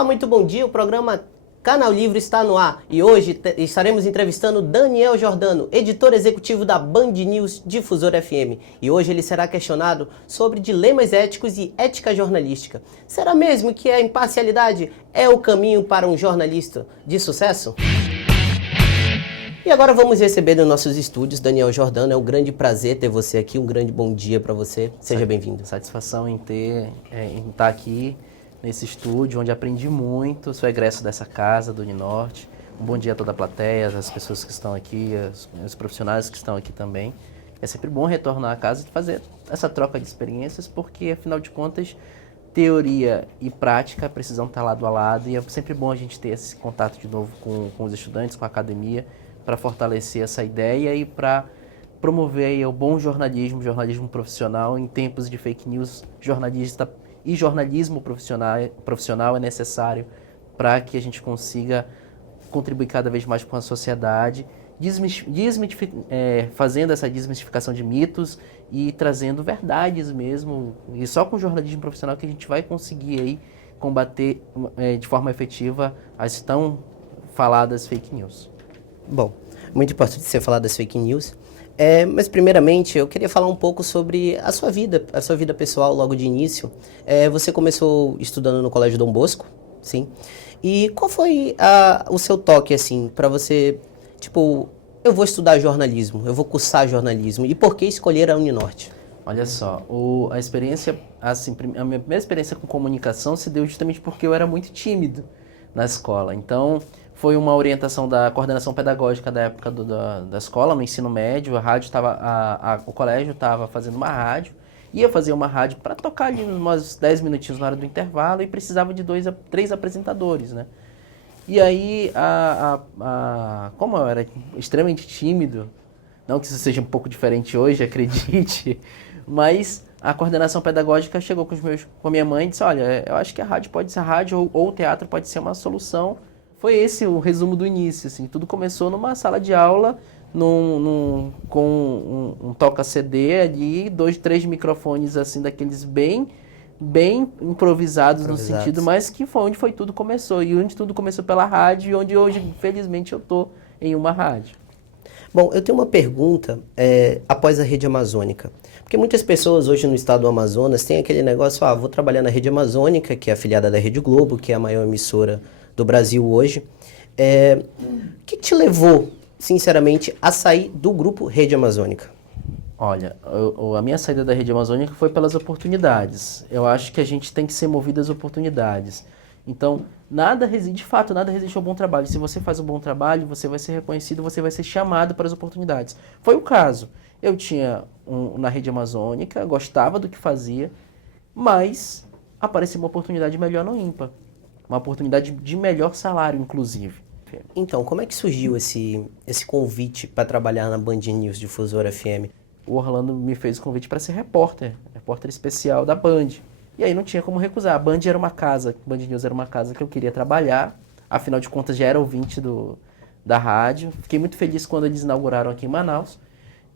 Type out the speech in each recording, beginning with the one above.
Olá, muito bom dia. O programa Canal Livre está no ar e hoje estaremos entrevistando Daniel Jordano, editor executivo da Band News Difusora FM. E hoje ele será questionado sobre dilemas éticos e ética jornalística. Será mesmo que a imparcialidade é o caminho para um jornalista de sucesso? E agora vamos receber nos nossos estúdios Daniel Jordano. É um grande prazer ter você aqui, um grande bom dia para você. Seja bem-vindo. Satisfação em estar aqui nesse estúdio, onde aprendi muito. Sou egresso dessa casa, do Uninorte. Um bom dia a toda a plateia, as pessoas que estão aqui, os profissionais que estão aqui também. É sempre bom retornar à casa e fazer essa troca de experiências, porque, afinal de contas, teoria e prática precisam estar lado a lado, e é sempre bom a gente ter esse contato de novo com os estudantes, com a academia, para fortalecer essa ideia e para promover aí o bom jornalismo profissional. Em tempos de fake news, jornalismo profissional é necessário para que a gente consiga contribuir cada vez mais com a sociedade, fazendo essa desmistificação de mitos e trazendo verdades mesmo. E só com o jornalismo profissional que a gente vai conseguir aí combater de forma efetiva as tão faladas fake news. Bom, muito importante você falar das fake news. Mas primeiramente eu queria falar um pouco sobre a sua vida pessoal logo de início. Você começou estudando no Colégio Dom Bosco, sim? E qual foi o seu toque, assim, para você, tipo, eu vou estudar jornalismo, eu vou cursar jornalismo, e por que escolher a Uninorte? Olha só, a experiência, assim, a minha primeira experiência com comunicação se deu justamente porque eu era muito tímido na escola. Então, foi uma orientação da coordenação pedagógica da época da escola, no ensino médio. O colégio estava fazendo uma rádio, ia fazer uma rádio para tocar ali uns 10 minutinhos na hora do intervalo e precisava de 2 a 3 apresentadores, né? E aí, como eu era extremamente tímido, não que isso seja um pouco diferente hoje, acredite, mas a coordenação pedagógica chegou com a minha mãe e disse, olha, eu acho que a rádio pode ser ou o teatro pode ser uma solução. Foi esse o resumo do início, assim. Tudo começou numa sala de aula, com um toca-CD ali, 2, 3 microfones, assim, daqueles bem improvisados no sentido, mas que foi onde tudo começou. E onde tudo começou pela rádio, e onde hoje, felizmente, eu estou em uma rádio. Bom, eu tenho uma pergunta após a Rede Amazônica. Porque muitas pessoas hoje no estado do Amazonas têm aquele negócio, vou trabalhar na Rede Amazônica, que é afiliada da Rede Globo, que é a maior emissora do Brasil hoje. O que te levou, sinceramente, a sair do grupo Rede Amazônica? Olha, a minha saída da Rede Amazônica foi pelas oportunidades. Eu acho que a gente tem que ser movido às oportunidades. Então, nada resiste ao bom trabalho. Se você faz um bom trabalho, você vai ser reconhecido, você vai ser chamado para as oportunidades. Foi o caso. Eu tinha na Rede Amazônica, gostava do que fazia, mas apareceu uma oportunidade melhor no IMPA. Uma oportunidade de melhor salário, inclusive. Então, como é que surgiu esse convite para trabalhar na Band News Difusora FM? O Orlando me fez o convite para ser repórter especial da Band. E aí não tinha como recusar. A Band News era uma casa que eu queria trabalhar. Afinal de contas, já era ouvinte da rádio. Fiquei muito feliz quando eles inauguraram aqui em Manaus.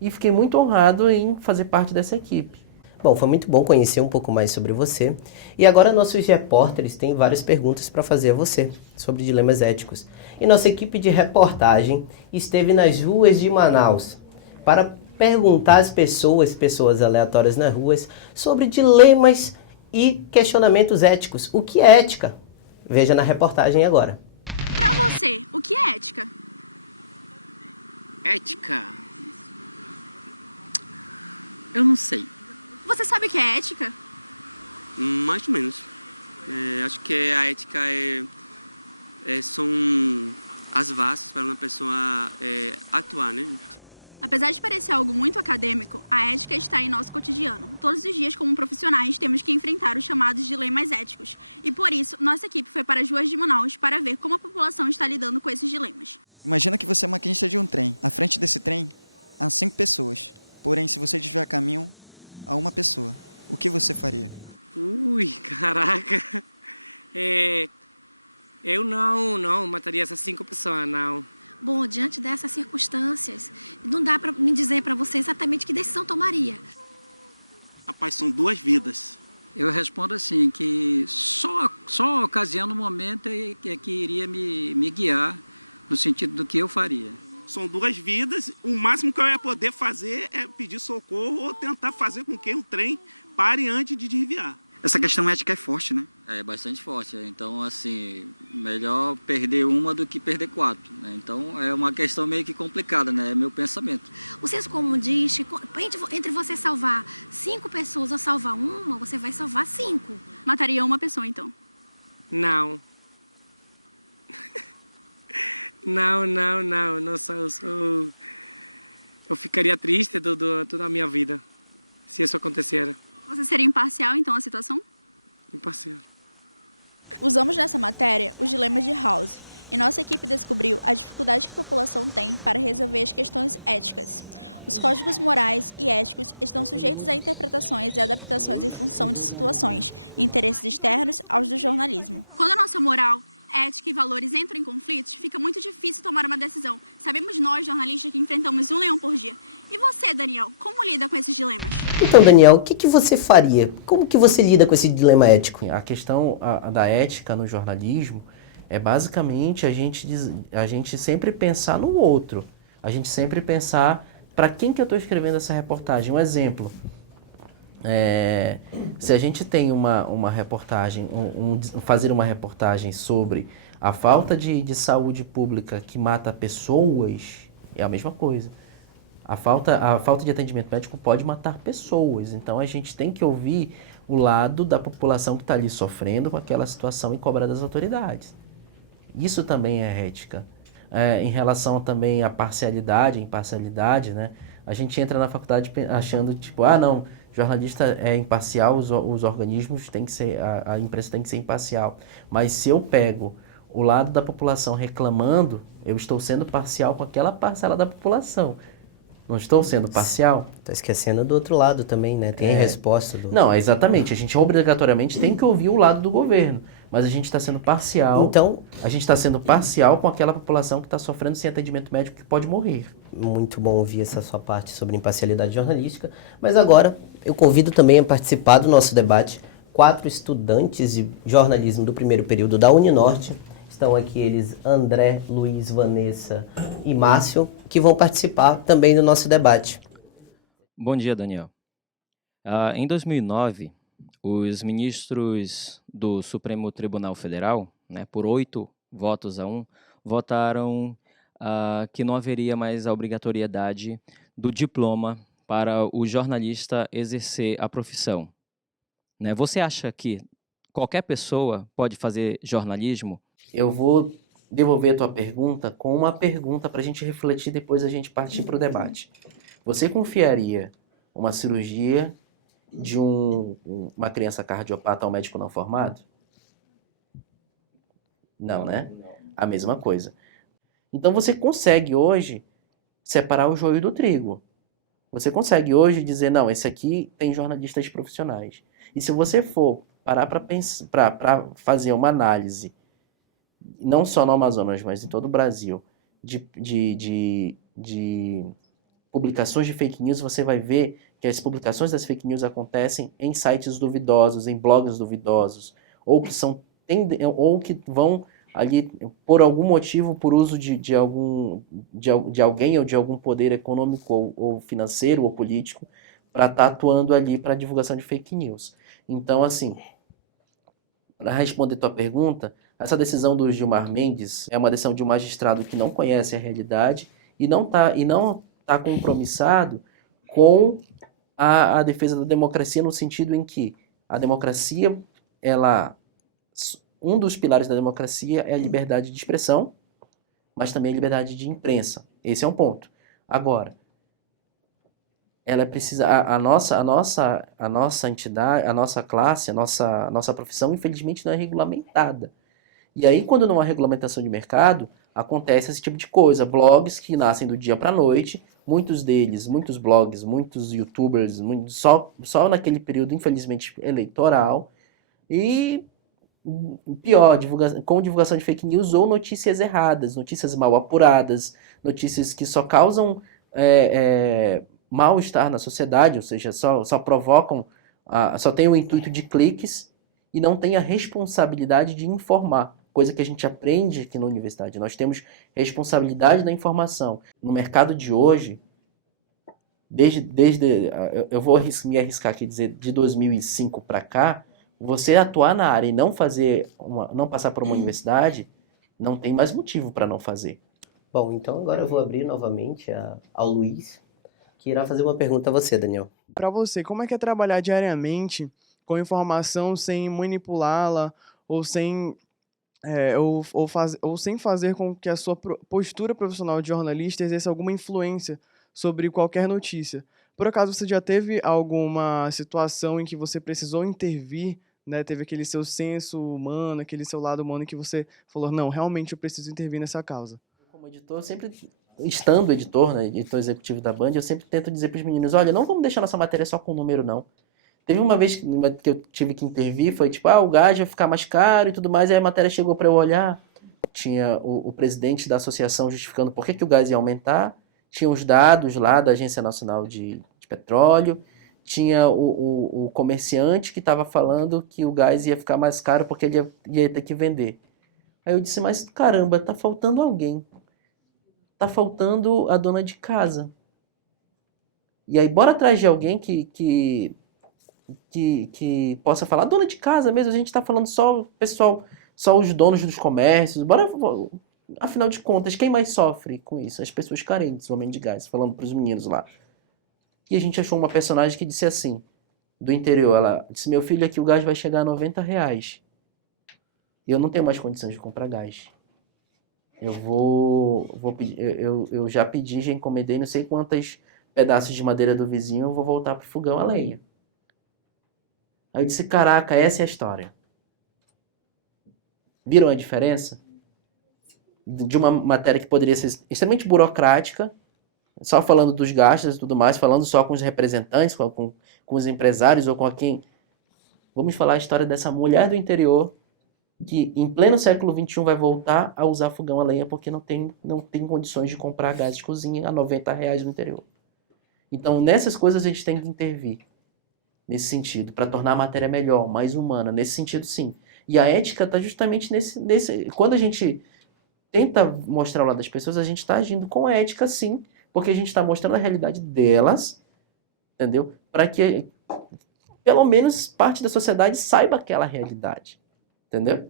E fiquei muito honrado em fazer parte dessa equipe. Bom, foi muito bom conhecer um pouco mais sobre você. E agora nossos repórteres têm várias perguntas para fazer a você sobre dilemas éticos. E nossa equipe de reportagem esteve nas ruas de Manaus para perguntar às pessoas aleatórias nas ruas, sobre dilemas e questionamentos éticos. O que é ética? Veja na reportagem agora. Musa? Então, Daniel, o que que você faria? Como que você lida com esse dilema ético? A questão da ética no jornalismo é basicamente a gente sempre pensar no outro. A gente sempre pensar para quem que eu estou escrevendo essa reportagem. Um exemplo, se a gente tem uma reportagem, fazer uma reportagem sobre a falta de saúde pública que mata pessoas, é a mesma coisa. A falta de atendimento médico pode matar pessoas. Então a gente tem que ouvir o lado da população que está ali sofrendo com aquela situação e cobrar das autoridades. Isso também é ética. Em relação também à parcialidade, imparcialidade, né? A gente entra na faculdade achando, tipo, ah, não, jornalista é imparcial, os organismos têm que ser, a imprensa tem que ser imparcial. Mas se eu pego o lado da população reclamando, eu estou sendo parcial com aquela parcela da população. Não estou sendo parcial? Tá esquecendo do outro lado também, né? Tem a resposta do... Não, exatamente. A gente obrigatoriamente tem que ouvir o lado do governo. Mas a gente está sendo parcial. Então, A gente está sendo parcial com aquela população que está sofrendo sem atendimento médico que pode morrer. muito bom ouvir essa sua parte sobre imparcialidade jornalística. Mas agora eu convido também a participar do nosso debate 4 estudantes de jornalismo do primeiro período da Uninorte. Estão aqui eles, André, Luiz, Vanessa e Márcio, que vão participar também do nosso debate. Bom dia, Daniel. Em 2009, os ministros do Supremo Tribunal Federal, né, por 8 votos a 1, votaram que não haveria mais a obrigatoriedade do diploma para o jornalista exercer a profissão. Né? Você acha que qualquer pessoa pode fazer jornalismo? Eu vou devolver a tua pergunta com uma pergunta para a gente refletir depois a gente partir para o debate. Você confiaria uma cirurgia de uma criança cardiopata ao médico não formado? Não, né? A mesma coisa. Então você consegue hoje separar o joio do trigo. Você consegue hoje dizer, não, esse aqui tem jornalistas profissionais. E se você for parar para fazer uma análise, não só no Amazonas, mas em todo o Brasil, de publicações de fake news, você vai ver que as publicações das fake news acontecem em sites duvidosos, em blogs duvidosos, ou que vão ali, por algum motivo, por uso de alguém ou de algum poder econômico ou financeiro ou político, para estar atuando ali para divulgação de fake news. Então, assim, para responder tua pergunta, essa decisão do Gilmar Mendes é uma decisão de um magistrado que não conhece a realidade e não tá compromissado com a defesa da democracia, no sentido em que a democracia, um dos pilares da democracia é a liberdade de expressão, mas também a liberdade de imprensa. Esse é um ponto. Agora, ela precisa, a nossa entidade, a nossa classe, a nossa profissão, infelizmente, não é regulamentada. E aí, quando não há regulamentação de mercado, acontece esse tipo de coisa. Blogs que nascem do dia para a noite, muitos deles, muitos blogs, muitos youtubers, só naquele período, infelizmente, eleitoral. E pior, com divulgação de fake news ou notícias erradas, notícias mal apuradas, notícias que só causam mal-estar na sociedade, ou seja, só provocam, só tem o intuito de cliques e não tem a responsabilidade de informar, coisa que a gente aprende aqui na universidade. Nós temos responsabilidade da informação. No mercado de hoje, eu vou me arriscar aqui dizer, de 2005 para cá, você atuar na área e não passar por uma universidade, não tem mais motivo para não fazer. Bom, então agora eu vou abrir novamente ao Luiz, que irá fazer uma pergunta a você, Daniel. Para você, como é que é trabalhar diariamente com informação sem manipulá-la ou sem sem fazer com que a sua postura profissional de jornalista exerça alguma influência sobre qualquer notícia? Por acaso você já teve alguma situação em que você precisou intervir, né? Teve aquele seu senso humano, aquele seu lado humano que você falou, não, realmente eu preciso intervir nessa causa? Como editor, eu sempre estando editor, né, editor executivo da Band, eu sempre tento dizer para os meninos, olha, não vamos deixar nossa matéria só com número, não. Teve uma vez que eu tive que intervir, foi tipo, o gás vai ficar mais caro e tudo mais, aí a matéria chegou para eu olhar, tinha o presidente da associação justificando por que o gás ia aumentar, tinha os dados lá da Agência Nacional de Petróleo, tinha o comerciante que estava falando que o gás ia ficar mais caro porque ele ia ter que vender. Aí eu disse, mas caramba, tá faltando alguém. Tá faltando a dona de casa. E aí bora atrás de alguém que possa falar, dona de casa mesmo, a gente tá falando só o pessoal, só os donos dos comércios, bora, afinal de contas, quem mais sofre com isso? As pessoas carentes, o homem de gás, falando pros meninos lá. E a gente achou uma personagem que disse assim, do interior, ela disse, meu filho, aqui o gás vai chegar a R$90. E eu não tenho mais condições de comprar gás. Eu vou pedir, eu já pedi, já encomendei não sei quantos pedaços de madeira do vizinho, eu vou voltar pro fogão a lenha. Aí eu disse, caraca, essa é a história. Viram a diferença? De uma matéria que poderia ser extremamente burocrática, só falando dos gastos e tudo mais, falando só com os representantes, com os empresários ou com quem. Vamos falar a história dessa mulher do interior que em pleno século XXI vai voltar a usar fogão a lenha porque não tem condições de comprar gás de cozinha a R$90 no interior. Então, nessas coisas a gente tem que intervir, nesse sentido, para tornar a matéria melhor, mais humana, nesse sentido sim. E a ética está justamente nesse... Quando a gente tenta mostrar o lado das pessoas, a gente está agindo com ética sim, porque a gente está mostrando a realidade delas, entendeu? Para que pelo menos parte da sociedade saiba aquela realidade. Entendeu?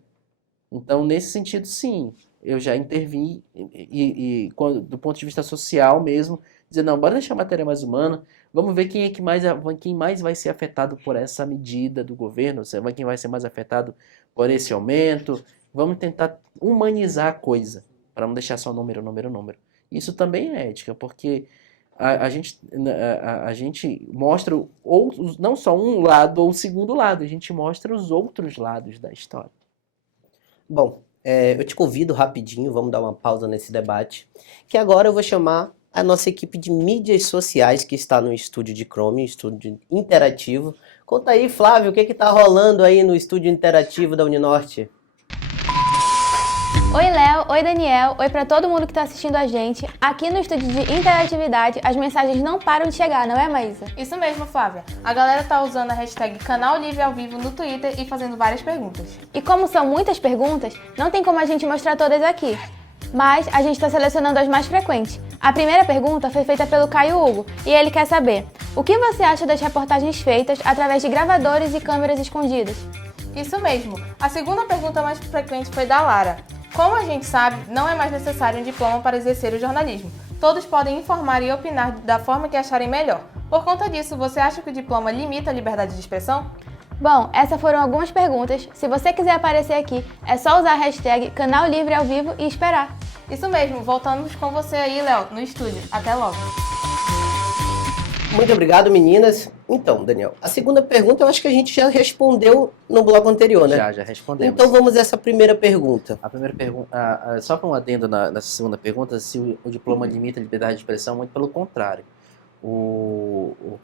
Então, nesse sentido, sim, eu já intervim e do ponto de vista social mesmo, dizer, não, bora deixar a matéria mais humana, vamos ver quem mais vai ser afetado por essa medida do governo, quem vai ser mais afetado por esse aumento, vamos tentar humanizar a coisa, para não deixar só número. Isso também é ética, porque a gente mostra não só um lado ou o segundo lado, a gente mostra os outros lados da história. Bom, eu te convido rapidinho, vamos dar uma pausa nesse debate, que agora eu vou chamar a nossa equipe de mídias sociais que está no estúdio de Chrome, estúdio interativo. Conta aí, Flávio, o que está rolando aí no estúdio interativo da Uninorte? Oi, Léo. Oi, Daniel. Oi para todo mundo que está assistindo a gente. Aqui no estúdio de interatividade, as mensagens não param de chegar, não é, Maísa? Isso mesmo, Flávia. A galera tá usando a hashtag Canal Livre ao Vivo no Twitter e fazendo várias perguntas. E como são muitas perguntas, não tem como a gente mostrar todas aqui. Mas a gente está selecionando as mais frequentes. A primeira pergunta foi feita pelo Caio Hugo e ele quer saber: o que você acha das reportagens feitas através de gravadores e câmeras escondidas? Isso mesmo. A segunda pergunta mais frequente foi da Lara. Como a gente sabe, não é mais necessário um diploma para exercer o jornalismo. Todos podem informar e opinar da forma que acharem melhor. Por conta disso, você acha que o diploma limita a liberdade de expressão? Bom, essas foram algumas perguntas. Se você quiser aparecer aqui, é só usar a hashtag Canal Livre ao Vivo e esperar. Isso mesmo, voltamos com você aí, Léo, no estúdio. Até logo. Muito obrigado, meninas. Então, Daniel, a segunda pergunta eu acho que a gente já respondeu no bloco anterior, né? Já respondemos. Então vamos a essa primeira pergunta. A primeira pergunta, só para um adendo nessa segunda pergunta, se o diploma limita a liberdade de expressão, muito pelo contrário.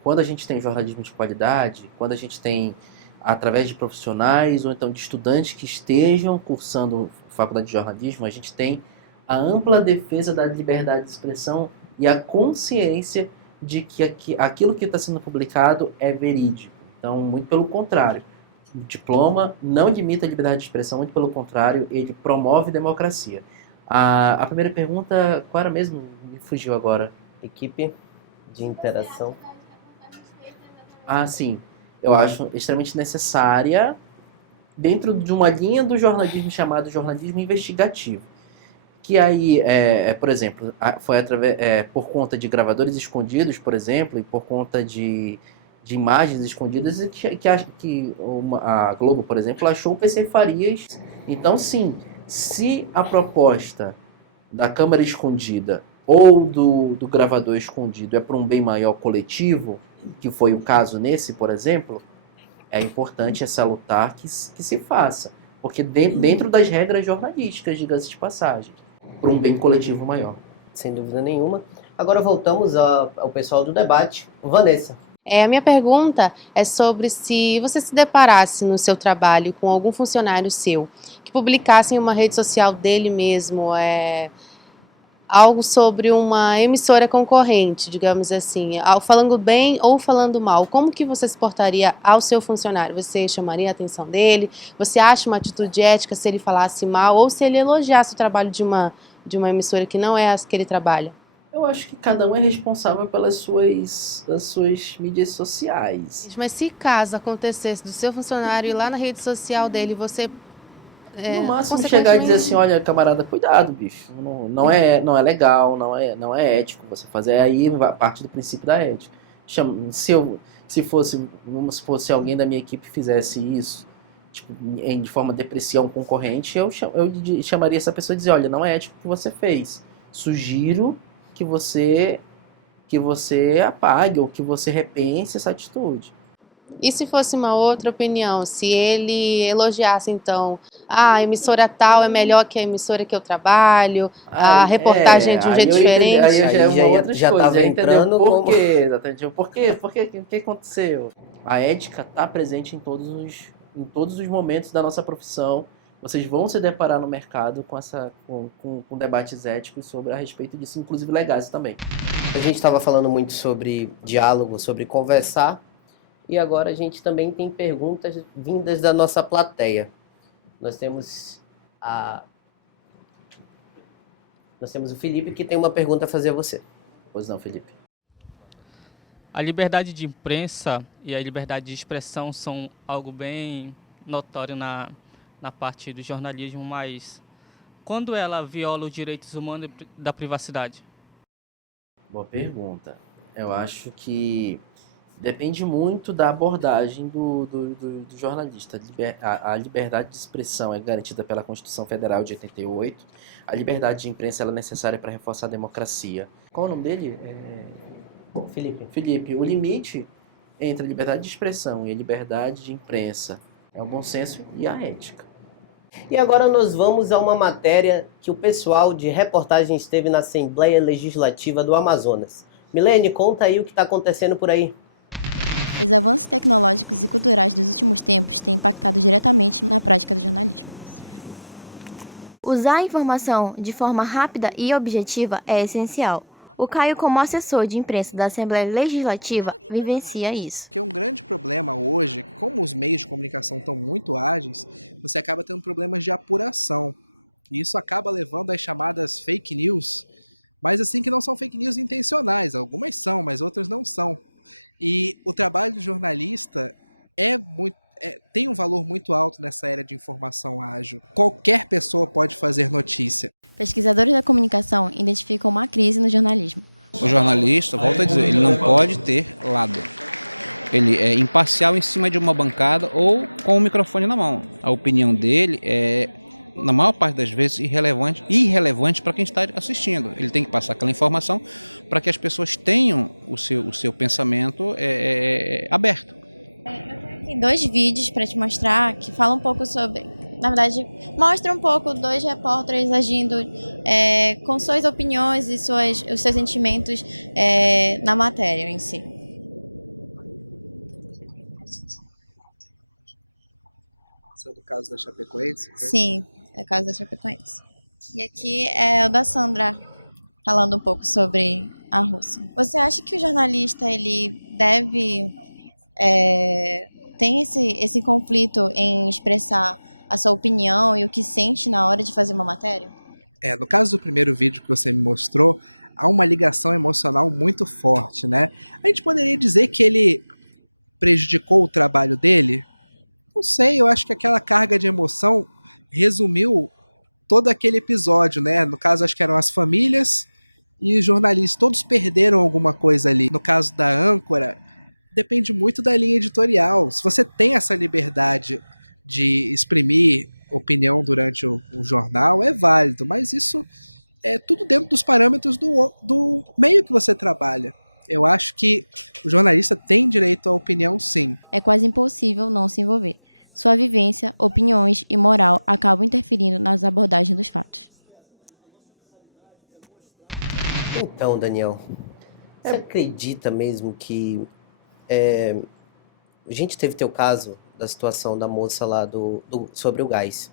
Quando a gente tem jornalismo de qualidade, quando a gente tem, através de profissionais ou então de estudantes que estejam cursando faculdade de jornalismo, a gente tem a ampla defesa da liberdade de expressão e a consciência de que aquilo que está sendo publicado é verídico. Então, muito pelo contrário. O diploma não limita a liberdade de expressão, muito pelo contrário, ele promove democracia. A primeira pergunta, qual era mesmo? Me fugiu agora. Equipe de interação. Sim. Eu acho extremamente necessária dentro de uma linha do jornalismo chamado jornalismo investigativo. Que aí, por exemplo, foi por conta de gravadores escondidos, por exemplo, e por conta de imagens escondidas, que a Globo, por exemplo, achou o PC Farias. Então, sim, se a proposta da câmera escondida ou do gravador escondido é para um bem maior coletivo, que foi o caso nesse, por exemplo, é importante salutar que se faça. Porque dentro das regras jornalísticas, diga-se de passagem, para um bem coletivo maior. sem dúvida nenhuma. Agora voltamos ao pessoal do debate. Vanessa. A minha pergunta é sobre se você se deparasse no seu trabalho com algum funcionário seu que publicasse em uma rede social dele mesmo algo sobre uma emissora concorrente, digamos assim, falando bem ou falando mal, como que você se portaria ao seu funcionário? Você chamaria a atenção dele? Você acha uma atitude ética se ele falasse mal ou se ele elogiasse o trabalho de uma emissora que não é a que ele trabalha? Eu acho que cada um é responsável pelas suas mídias sociais. Mas se caso acontecesse do seu funcionário ir lá na rede social dele, você No máximo chegar e dizer assim, olha, camarada, cuidado, bicho. Não é legal, não é ético você fazer. Aí parte do princípio da ética. Se fosse alguém da minha equipe fizesse isso, tipo, de forma a depreciar um concorrente, eu chamaria essa pessoa e dizer, olha, não é ético o que você fez. Sugiro que você apague ou que você repense essa atitude. E se fosse uma outra opinião, se ele elogiasse então, a emissora tal é melhor que a emissora que eu trabalho, a reportagem é de um jeito diferente. Aí já é uma outra já coisa, estava entrando por quê, exatamente, por quê, o que aconteceu? A ética está presente em todos os momentos da nossa profissão. Vocês vão se deparar no mercado com debates éticos a respeito disso, inclusive legais também. A gente estava falando muito sobre diálogo, sobre conversar, e agora a gente também tem perguntas vindas da nossa plateia. Nós temos o Felipe, que tem uma pergunta a fazer a você. Pois não, Felipe. A liberdade de imprensa e a liberdade de expressão são algo bem notório na parte do jornalismo, mas quando ela viola os direitos humanos da privacidade? Boa pergunta. Eu acho que depende muito da abordagem do jornalista. A liberdade de expressão é garantida pela Constituição Federal de 88. A liberdade de imprensa ela é necessária para reforçar a democracia. Qual é o nome dele? Felipe. O limite entre a liberdade de expressão e a liberdade de imprensa é o bom senso e a ética. E agora nós vamos a uma matéria que o pessoal de reportagem esteve na Assembleia Legislativa do Amazonas. Milene, conta aí o que está acontecendo por aí. Usar a informação de forma rápida e objetiva é essencial. O Caio, como assessor de imprensa da Assembleia Legislativa, vivencia isso. Então, Daniel, você acredita mesmo que a gente teve teu caso da situação da moça lá sobre o gás.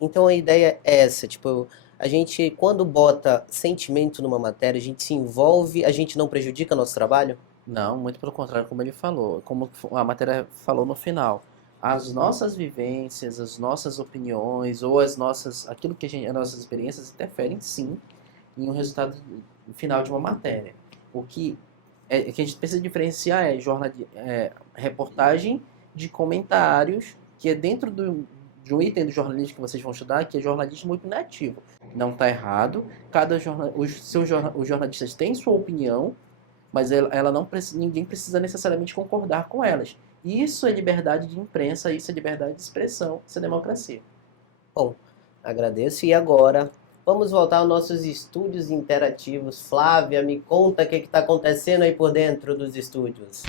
Então a ideia é essa, tipo, a gente quando bota sentimento numa matéria, a gente se envolve, a gente não prejudica nosso trabalho? Não, muito pelo contrário, como ele falou, como a matéria falou no final. As nossas vivências, as nossas opiniões, ou as nossas experiências interferem sim em um resultado final de uma matéria. O que a gente precisa diferenciar é reportagem de comentários, que é dentro de um item do jornalismo que vocês vão estudar, que é jornalismo opinativo. Não está errado, os jornalistas têm sua opinião, mas ninguém precisa necessariamente concordar com elas. Isso é liberdade de imprensa, isso é liberdade de expressão, isso é democracia. Bom, agradeço. E agora, vamos voltar aos nossos estúdios interativos. Flávia, me conta o que está acontecendo aí por dentro dos estúdios.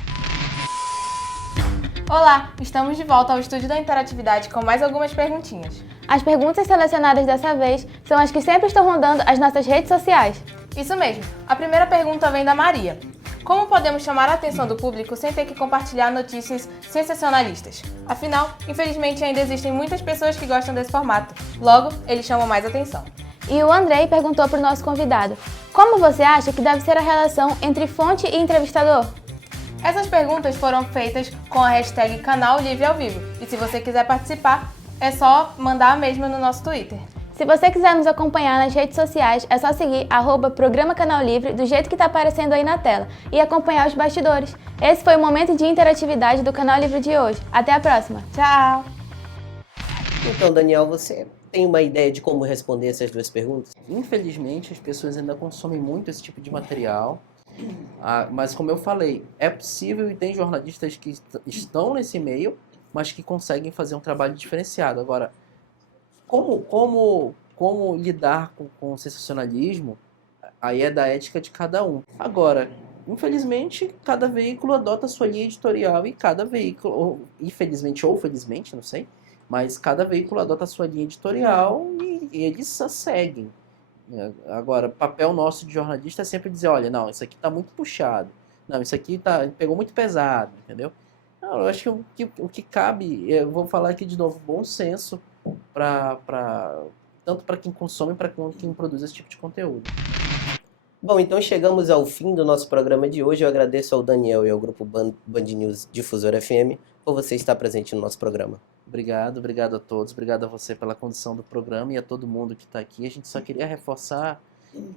Olá, estamos de volta ao Estúdio da Interatividade com mais algumas perguntinhas. As perguntas selecionadas dessa vez são as que sempre estão rondando as nossas redes sociais. Isso mesmo. A primeira pergunta vem da Maria. Como podemos chamar a atenção do público sem ter que compartilhar notícias sensacionalistas? Afinal, infelizmente ainda existem muitas pessoas que gostam desse formato. Logo, eles chamam mais atenção. E o Andrei perguntou para o nosso convidado: como você acha que deve ser a relação entre fonte e entrevistador? Essas perguntas foram feitas com a hashtag Canal Livre ao Vivo. E se você quiser participar, é só mandar a mesma no nosso Twitter. Se você quiser nos acompanhar nas redes sociais, é só seguir @Programa Canal Livre do jeito que está aparecendo aí na tela e acompanhar os bastidores. Esse foi o momento de interatividade do Canal Livre de hoje. Até a próxima. Tchau! Então, Daniel, você tem uma ideia de como responder essas duas perguntas? Infelizmente, as pessoas ainda consomem muito esse tipo de material. Mas como eu falei, é possível e tem jornalistas que estão nesse meio, mas que conseguem fazer um trabalho diferenciado. Agora, como lidar com o sensacionalismo, aí é da ética de cada um. Agora, infelizmente, cada veículo adota a sua linha editorial e cada veículo, infelizmente ou felizmente, não sei, mas cada veículo adota a sua linha editorial e eles a seguem. Agora, papel nosso de jornalista é sempre dizer, olha, não, isso aqui está muito puxado, não, isso aqui pegou muito pesado, entendeu? Não, eu acho que o que cabe, eu vou falar aqui de novo, bom senso, tanto para quem consome, para quem produz esse tipo de conteúdo. Bom, então chegamos ao fim do nosso programa de hoje. Eu agradeço ao Daniel e ao grupo Band News Difusora FM por você estar presente no nosso programa. Obrigado a todos, obrigado a você pela condução do programa e a todo mundo que está aqui. A gente só queria reforçar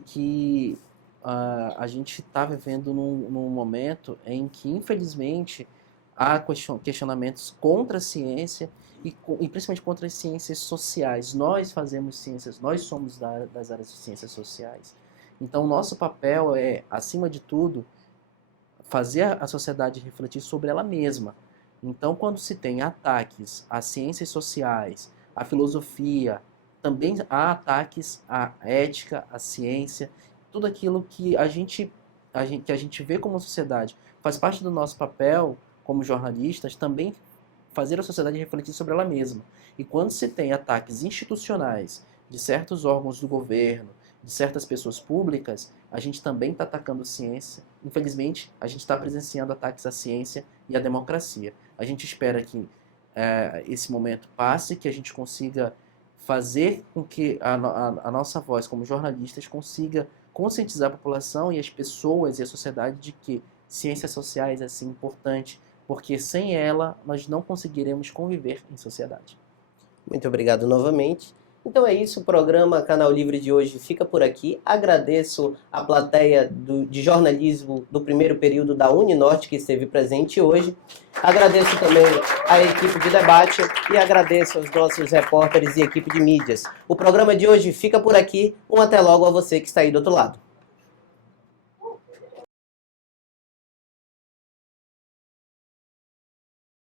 que a gente está vivendo num momento em que, infelizmente, há questionamentos contra a ciência e principalmente contra as ciências sociais. Nós fazemos ciências, nós somos das áreas de ciências sociais. Então, nosso papel é, acima de tudo, fazer a sociedade refletir sobre ela mesma. Então, quando se tem ataques às ciências sociais, à filosofia, também há ataques à ética, à ciência, tudo aquilo que a gente vê como sociedade faz parte do nosso papel como jornalistas, também fazer a sociedade refletir sobre ela mesma. E quando se tem ataques institucionais de certos órgãos do governo, de certas pessoas públicas, a gente também está atacando a ciência. Infelizmente, a gente está presenciando ataques à ciência e à democracia. A gente espera que esse momento passe, que a gente consiga fazer com que a nossa voz como jornalistas consiga conscientizar a população e as pessoas e a sociedade de que ciências sociais é sim importante, porque sem ela nós não conseguiremos conviver em sociedade. Muito obrigado novamente. Então é isso, o programa Canal Livre de hoje fica por aqui. Agradeço a plateia de jornalismo do primeiro período da Uninorte que esteve presente hoje. Agradeço também a equipe de debate e agradeço aos nossos repórteres e equipe de mídias. O programa de hoje fica por aqui. Até logo a você que está aí do outro lado.